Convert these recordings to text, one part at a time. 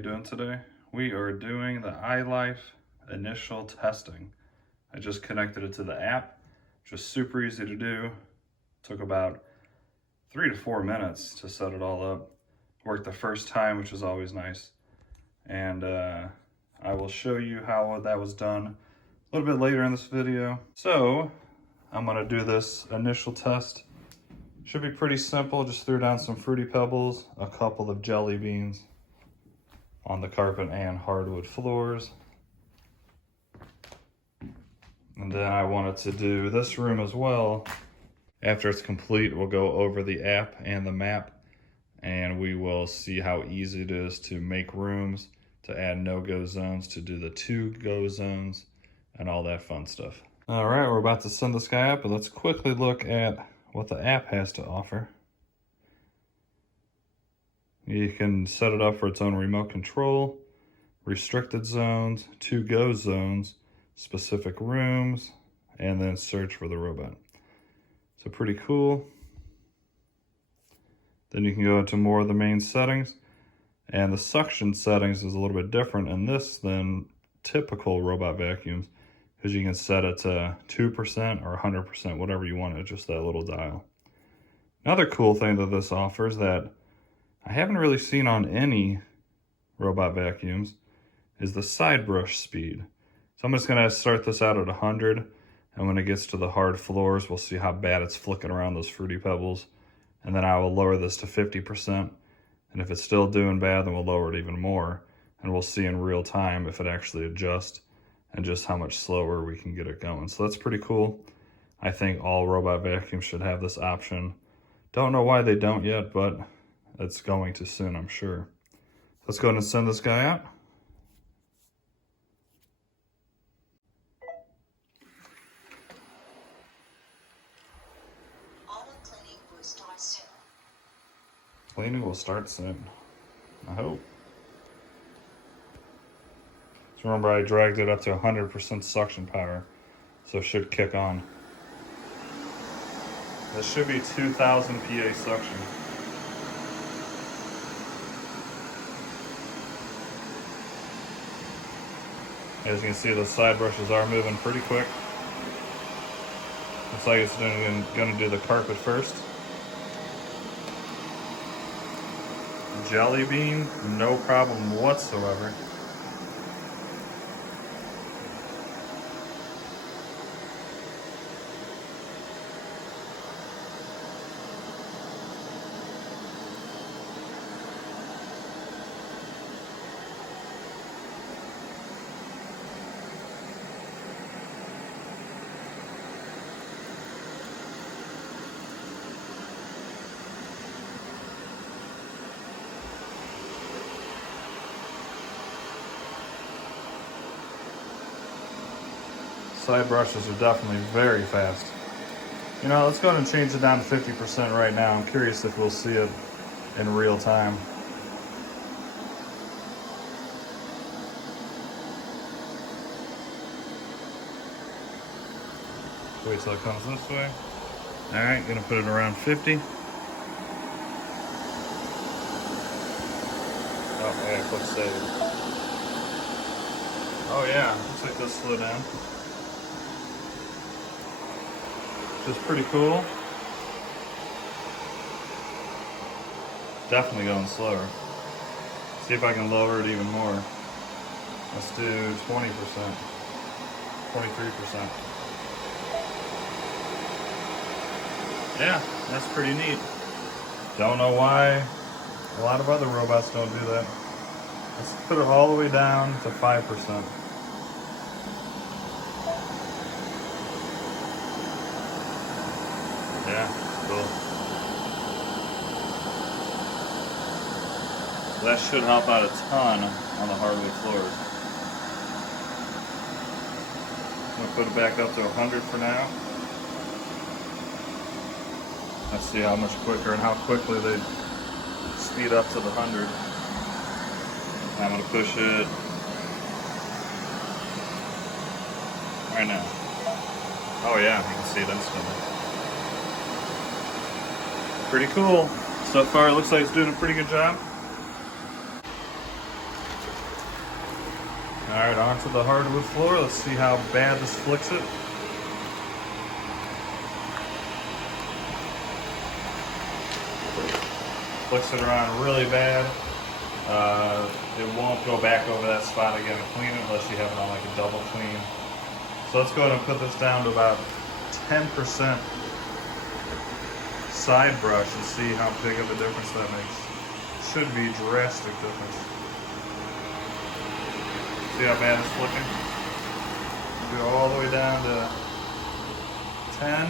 you doing today? We are doing the iLife initial testing. I just connected it to the app, just super easy to do. Took about 3 to 4 minutes to set it all up. Worked the first time, which is always nice. And I will show you how that was done a little bit later in this video. So I'm gonna do this initial test. Should be pretty simple. Just threw down some Fruity Pebbles, a couple of jelly beans on the carpet and hardwood floors. And then I wanted to do this room as well. After it's complete, we'll go over the app and the map, and we will see how easy it is to make rooms, to add no-go zones, to do the to-go zones, and all that fun stuff. All right, we're about to send this guy up, but let's quickly look at what the app has to offer. You can set it up for its own remote control, restricted zones, to-go zones, specific rooms, and then search for the robot. So pretty cool. Then you can go into more of the main settings, and the suction settings is a little bit different in this than typical robot vacuums, because you can set it to 2% or 100%, whatever you want, it's just that little dial. Another cool thing that this offers that I haven't really seen on any robot vacuums is the side brush speed. So I'm just gonna start this out at 100, and when it gets to the hard floors, we'll see how bad it's flicking around those Fruity Pebbles. And then I will lower this to 50, and if it's still doing bad, then we'll lower it even more, and we'll see in real time if it actually adjusts and just how much slower we can get it going. So that's pretty cool. I think all robot vacuums should have this option. Don't know why they don't yet, but it's going to soon, I'm sure. Let's go ahead and send this guy out. Cleaning will start soon, I hope. So remember, I dragged it up to 100% suction power, so it should kick on. This should be 2,000 PA suction. As you can see, the side brushes are moving pretty quick. Looks like it's gonna do the carpet first. Jelly bean, no problem whatsoever. Side brushes are definitely very fast. You know, let's go ahead and change it down to 50% right now. I'm curious if we'll see it in real time. Wait till it comes this way. All right, gonna put it around 50. Oh, yeah, click save. Oh yeah, looks like this slowed down. Which is pretty cool. Definitely going slower. See if I can lower it even more. Let's do 20%, 23%. Yeah, that's pretty neat. Don't know why a lot of other robots don't do that. Let's put it all the way down to 5%. Yeah, cool. That should help out a ton on the hardwood floors. I'm gonna put it back up to 100 for now. Let's see how much quicker and how quickly they speed up to the 100. I'm gonna push it right now. Oh yeah, you can see it instantly. Pretty cool. So far it looks like it's doing a pretty good job. Alright, onto the hardwood floor. Let's see how bad this flicks it. Flicks it around really bad. It won't go back over that spot again and clean it unless you have it on like a double clean. So let's go ahead and put this down to about 10% side brush and see how big of a difference that makes. Should be drastic difference. See how bad it's flicking? Go all the way down to 10.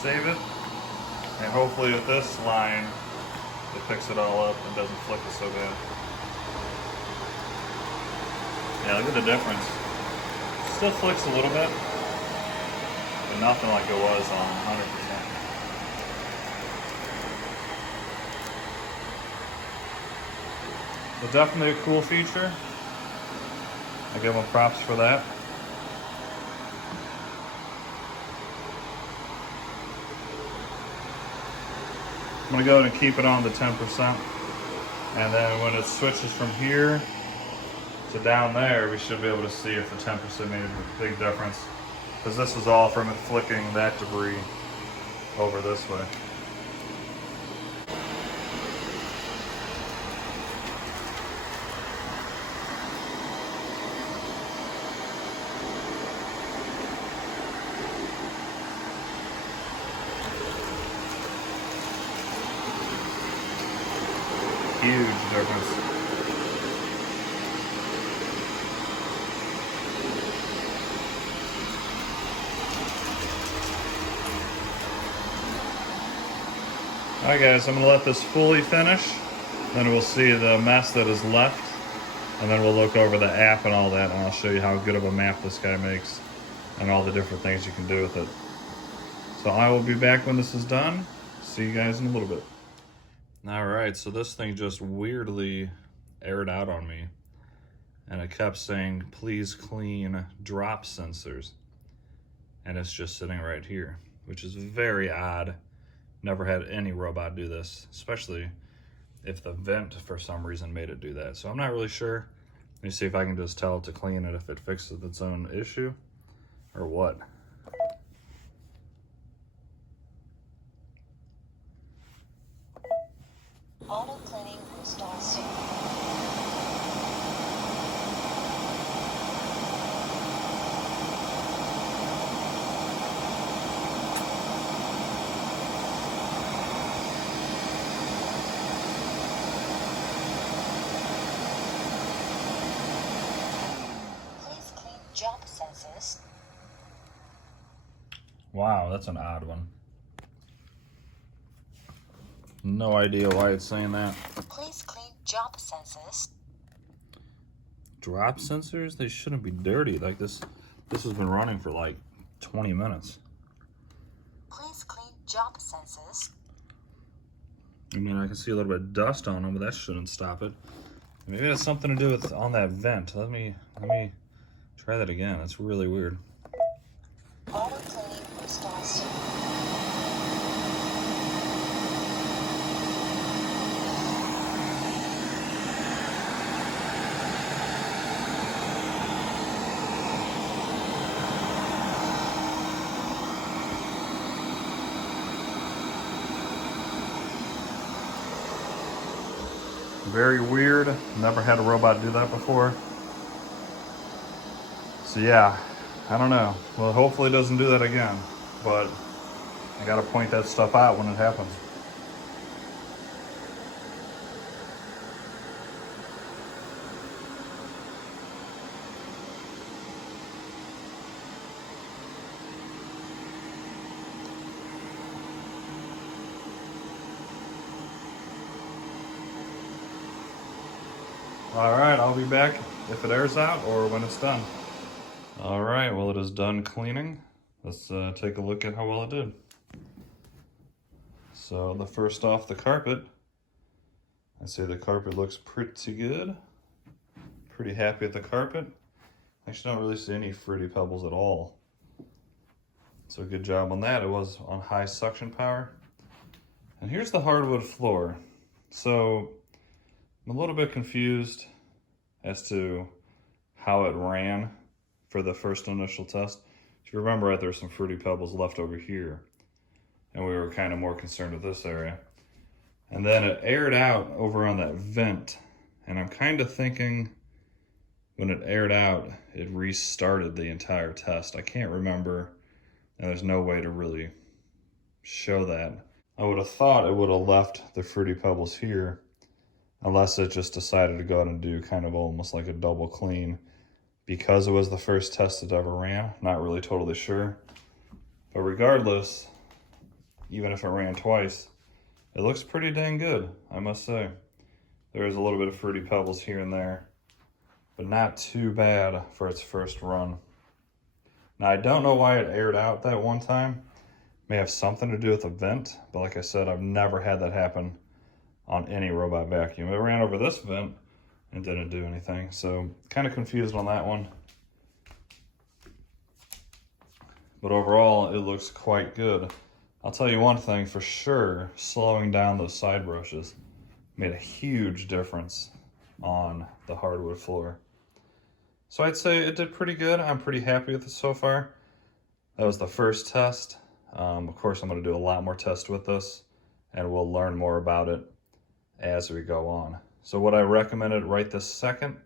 Save it. And hopefully with this line, it picks it all up and doesn't flick it so bad. Yeah, look at the difference. Still flicks a little bit, but nothing like it was on 100%. But definitely a cool feature. I give them props for that. I'm gonna go ahead and keep it on the 10%. And then when it switches from here to down there, we should be able to see if the 10% made a big difference. Because this is all from it flicking that debris over this way. Huge difference. Alright guys, I'm going to let this fully finish, then we'll see the mess that is left, and then we'll look over the app and all that, and I'll show you how good of a map this guy makes, and all the different things you can do with it. So I will be back when this is done. See you guys in a little bit. Alright, so this thing just weirdly aired out on me, and it kept saying, please clean drop sensors, and it's just sitting right here, which is very odd. Never had any robot do this, especially if the vent for some reason made it do that. So I'm not really sure. Let me see if I can just tell it to clean it if it fixes its own issue or what. Auto cleaning will start soon. Jump sensors. Wow, that's an odd one. No idea why it's saying that. Please clean jump sensors. Drop sensors? They shouldn't be dirty. Like this has been running for like 20 minutes. Please clean jump sensors. I mean, I can see a little bit of dust on them, but that shouldn't stop it. Maybe it has something to do with on that vent. Let me try that again. That's really weird. Auto cleaning will start soon. Very weird. Never had a robot do that before. So yeah, I don't know. Well, hopefully it doesn't do that again, but I gotta point that stuff out when it happens. All right, I'll be back if it airs out or when it's done. All right, well, it is done cleaning. Let's take a look at how well it did. So the first off, the carpet. I'd say the carpet looks pretty good. Pretty happy with the carpet. Actually, don't really see any fruity pebbles at all. So good job on that. It was on high suction power. And here's the hardwood floor. So I'm a little bit confused as to how it ran for the first initial test. If you remember, right, there's some Fruity Pebbles left over here, and we were kind of more concerned with this area. And then it aired out over on that vent, and I'm kind of thinking when it aired out, it restarted the entire test. I can't remember, and there's no way to really show that. I would have thought it would have left the Fruity Pebbles here, unless it just decided to go out and do kind of almost like a double clean because it was the first test it ever ran. Not really totally sure. But regardless, even if it ran twice, it looks pretty dang good, I must say. There is a little bit of Fruity Pebbles here and there, but not too bad for its first run. Now, I don't know why it aired out that one time. May have something to do with the vent, but like I said, I've never had that happen on any robot vacuum. It ran over this vent and didn't do anything, so kind of confused on that one. But overall, it looks quite good. I'll tell you one thing for sure, slowing down those side brushes made a huge difference on the hardwood floor. So I'd say it did pretty good. I'm pretty happy with it so far. That was the first test. Of course, I'm going to do a lot more tests with this, and we'll learn more about it as we go on. So would I recommend it right this second?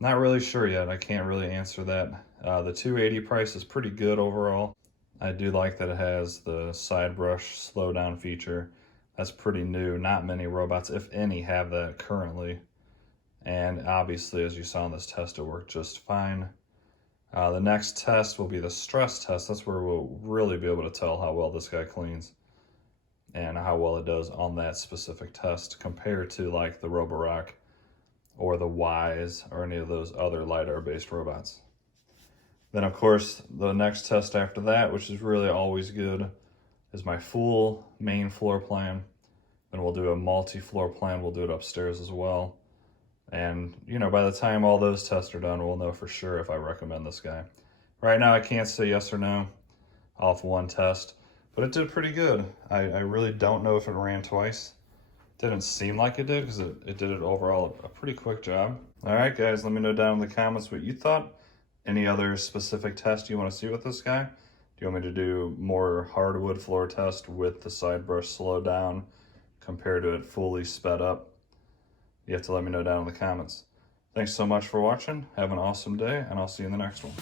Not really sure yet. I can't really answer that. The $280 price is pretty good overall. I do like that it has the side brush slow down feature. That's pretty new. Not many robots, if any, have that currently. And obviously, as you saw in this test, it worked just fine. The next test will be the stress test. That's where we'll really be able to tell how well this guy cleans and how well it does on that specific test compared to like the Roborock or the Wise or any of those other LiDAR-based robots. Then, of course, the next test after that, which is really always good, is my full main floor plan. Then we'll do a multi-floor plan. We'll do it upstairs as well. And, you know, by the time all those tests are done, we'll know for sure if I recommend this guy. Right now, I can't say yes or no off one test, but it did pretty good. I really don't know if it ran twice. Didn't seem like it did because it did it overall a pretty quick job. All right, guys, let me know down in the comments what you thought. Any other specific test you want to see with this guy? Do you want me to do more hardwood floor test with the side brush slow down compared to it fully sped up? You have to let me know down in the comments. Thanks so much for watching. Have an awesome day, and I'll see you in the next one.